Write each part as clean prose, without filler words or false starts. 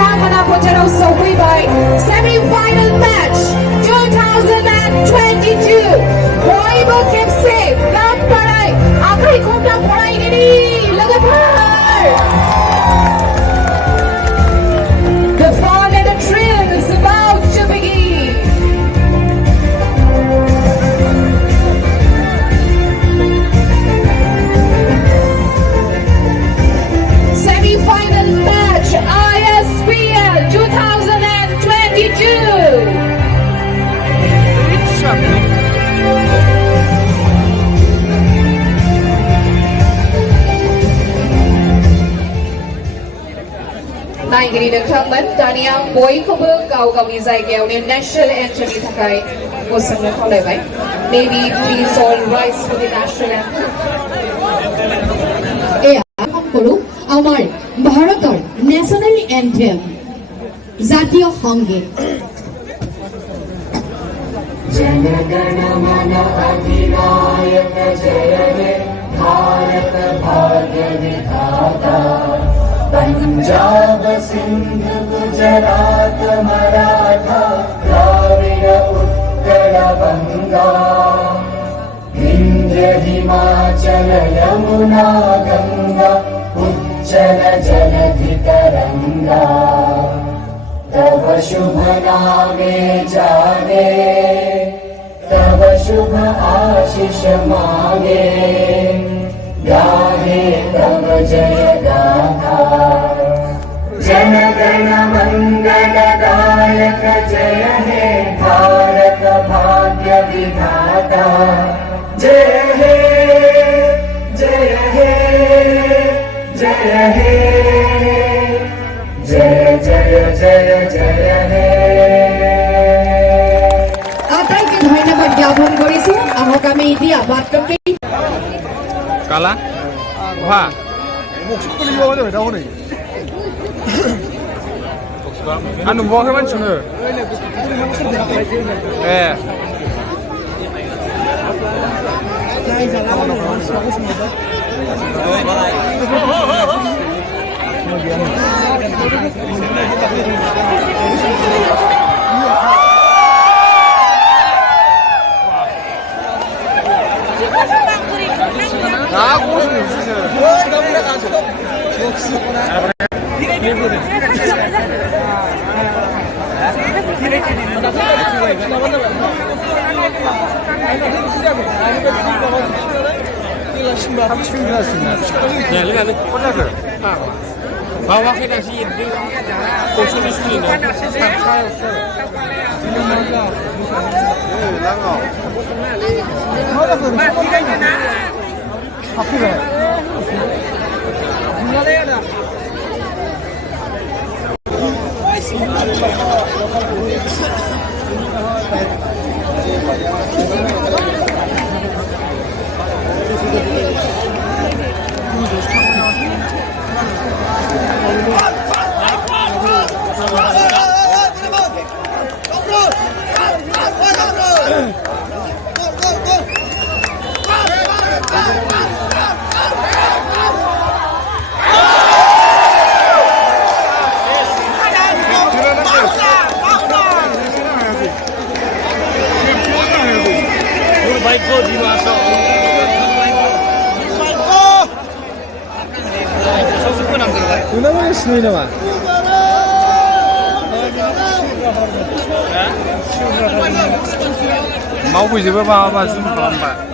बिथांमोना फोथाराव सौफैबाय सेमिफाइनाल मैच 2022 बयबो खेबसे गाबबाय आखाइ खबना फरायगिरि लोगोफोर The fun and the thrill is about to begin. Semi-final match ISPL 2022. नायगिरि नोंथांमोन दानिया बयखौबो गाव गावनि जायगायावनो नेशनल एन्थेमनि थाखाय गसंनो खावलायबाय May we please all rise for the national anthem. কৰো আমাৰ ভাৰতৰ ন্যাশনাল এন্থেম জাতীয় সংগীত जनगण मन अधिनायक जय हे भारत भाग्य विधाता पंजाब सिंध गुजरात मराठा द्राविड उत्कल बंगा विंध्य हिमाचल यमुना गंगा उज्जल जलधि तरंगा तव शुभ नामे जागे तव शुभ आशीष मांगे गाहे तव जय गाथा जन गण मंगल दायक जय हे भारत भाग्य विधाता जय हे जय हे जय हे जय जय जय जय हे আটাইকে ধন্যবাদ জ্ঞাপন কৰিছো আহক আমি এতিয়া বাক্যকে কালা 와 아는 뭐 해만 주는 예 아, 고수는 진짜. bawa ke nasi itu kosong di sini 누나만 신이 나와. mau bây giờ ba zoom còn ba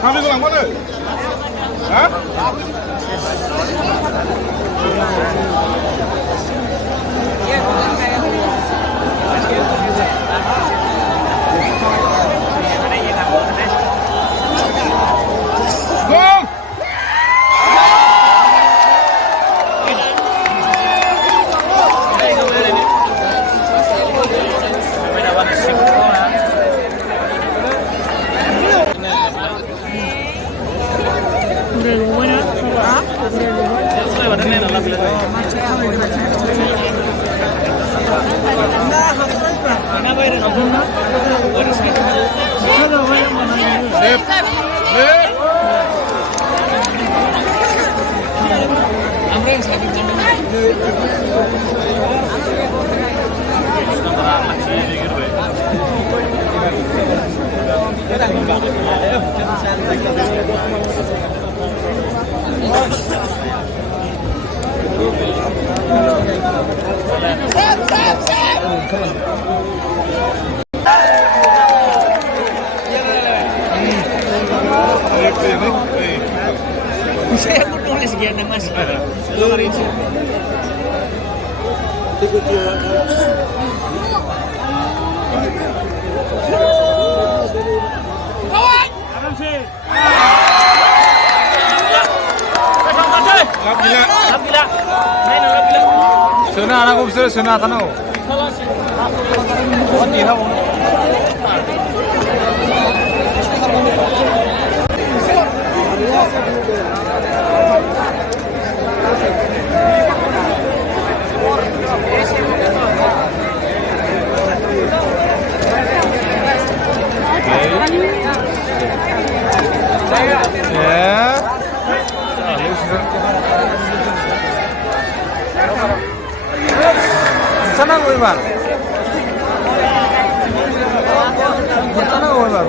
Kami bilang mana? Hah? Saya nulis sekian nama sih. Suna anak ko bisa suna tanau. Sana ko iba. Sana ko iba.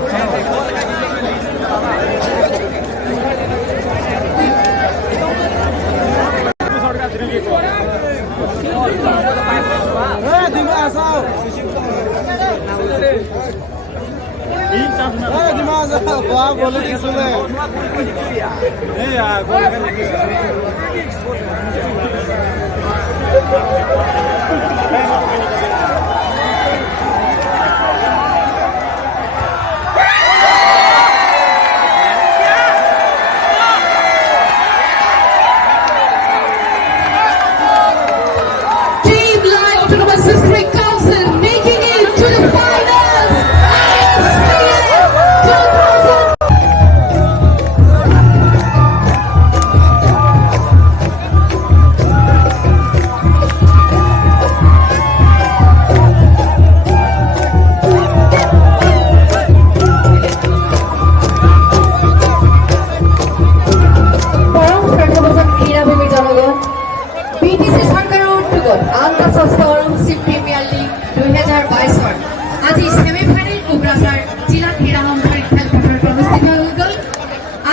আজি semifinal Kokrajhar জিলা ক্ৰীড়া সন্থাৰ খেলপথাৰত অনুষ্ঠিত হৈ গ'ল।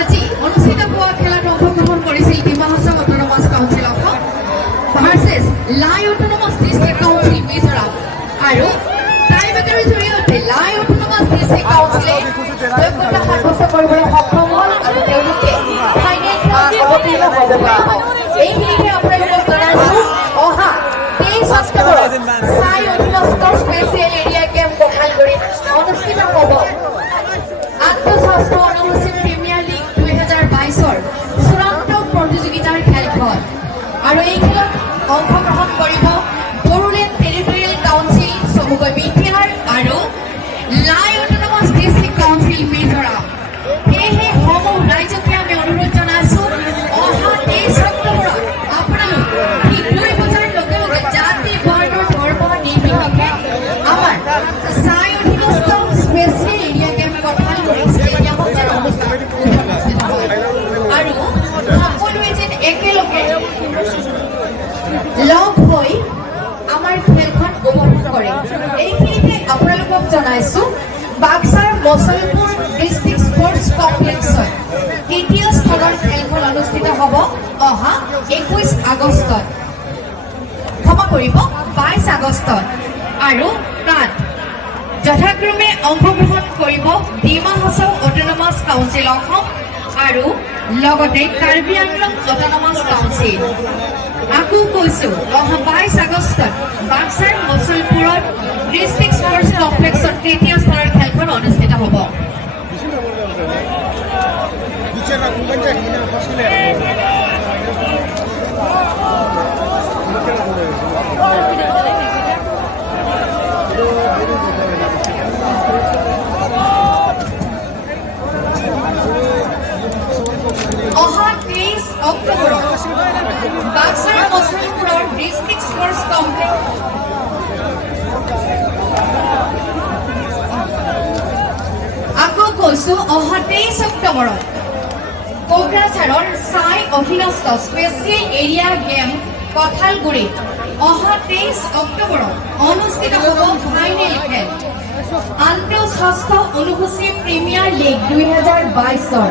আজি অনুষ্ঠিত হোৱা খেলত অংশগ্ৰহণ কৰিছিল Dima Hasao autonomous council Assam versus Lai autonomous district council Mizoram আৰু টাইব্ৰেকাৰৰ জৰিয়তে লাই অট'নমাছ ডিষ্ট্ৰিক্ট কাউন্সিলে যোগ্যতা সাব্যস্ত কৰিবলৈ সক্ষম হ'ল আৰু তেওঁলোকে ফাইনেল অৱতীৰ্ণ হ'ব পাৰিব। এইখিনিতে আপোনালোকক জনাইছোঁ অহা 23 অক্টোবৰত চাই অধীনস্থ স্পেচিয়েল এৰিয়া কেম্প কোঠালগুৰিত অনুষ্ঠিত হ'ব আন্তঃষষ্ঠ অনুসূচীত প্ৰিমিয়াৰ লীগ 2022ৰ চূড়ান্ত প্ৰতিযোগিতাৰ খেলখন আৰু এই খেলত অংশগ্ৰহণ কৰিব বড়োলেণ্ড টেৰিটৰিয়েল কাউন্সিল চমুকৈ বিটিআৰ আৰু লাই অট'নমাছ ডিষ্ট্ৰিক্ট কাউন্সিল মিজোৰাম। সেয়েহে সমূহ ৰাইজকে আমি অনুৰোধ জনাইছোঁ অহা 23 অক্টোবৰত আপোনালোক ঠিক 2 বজাৰ লগে লগে জাতি বৰ্ণ ধৰ্ম নিৰ্বিশেষে আমাৰ চাই অধীনস্থ স্পেচিয়েল এৰিয়া কেম্প কোঠালগুৰি ষ্টেডিয়ামত অনুষ্ঠিত হয় আৰু সকলোৱে যেন একেলগে লগ হৈ আগষ্টত ক্ষমা কৰিব 22 আগষ্টত আৰু তাত যথাক্ৰমে অংশগ্ৰহণ কৰিব ডিমা হাছাও অটোনমাছ কাউন্সিল অসম আৰু লগতে কাৰ্বি আংলং অটোনমাছ কাউন্সিল আকৌ কৈছো অহা 22 আগষ্টত বাক্সাৰ মছলপুৰত ডিষ্ট্ৰিক্ট স্পৰ্টছ কমপ্লেক্সত তৃতীয় স্তৰৰ খেলখন অনুষ্ঠিত হ'ব অহা 23 অক্টোবৰত বাক্সাৰ মছলপুৰৰ ডিষ্ট্ৰিক্ট স্পৰ্টছ কমপ্লেক্স আকৌ কৈছো অহা 23 অক্টোবৰত কোকৰাঝাৰৰ চাই অধীনস্থ স্পেচিয়েল এৰিয়া গেম কঁঠালগুৰিত অহা 23 অক্টোবৰত অনুষ্ঠিত হ'ব ফাইনেল খেল আন্তঃষষ্ঠ অনুসূচী প্ৰিমিয়াৰ লীগ 2022ৰ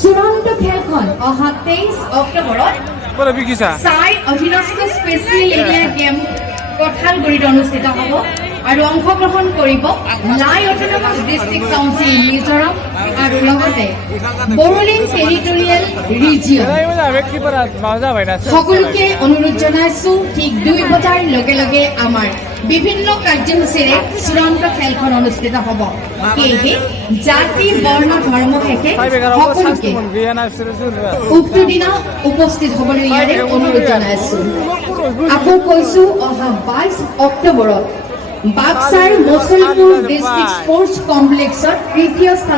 চূড়ান্ত খেলখন অহা 23 অক্টোবৰত চাই অধীনস্থ স্পেচিয়েল এৰিয়া গেম কঁঠালগুৰিত অনুষ্ঠিত হ'ব আৰু অংশগ্ৰহণ কৰিব লাই অটোনমাছ ডিষ্ট্ৰিক্ট কাউন্সিল মিজোৰাম আৰু লগতে বড়োলেণ্ড টেৰিটৰিয়েল ৰিজিয়ন সকলোকে অনুৰোধ জনাইছো ঠিক 2 বজাৰ লগে লগে আমাৰ বিভিন্ন কাৰ্যসূচীৰে চূড়ান্ত খেলখন অনুষ্ঠিত হ'ব সেয়েহে জাতি বৰ্ণ ধৰ্ম শেষে সকলোকে উক্ত দিনা উপস্থিত হ'বলৈ ইয়াৰে অনুৰোধ জনাইছো আকৌ কৈছো অহা 22 অক্টোবৰত বাক্সাৰ মছলপুৰ ডিষ্ট্ৰিক্ট স্পৰ্টছ কমপ্লেক্সত তৃতীয় স্থান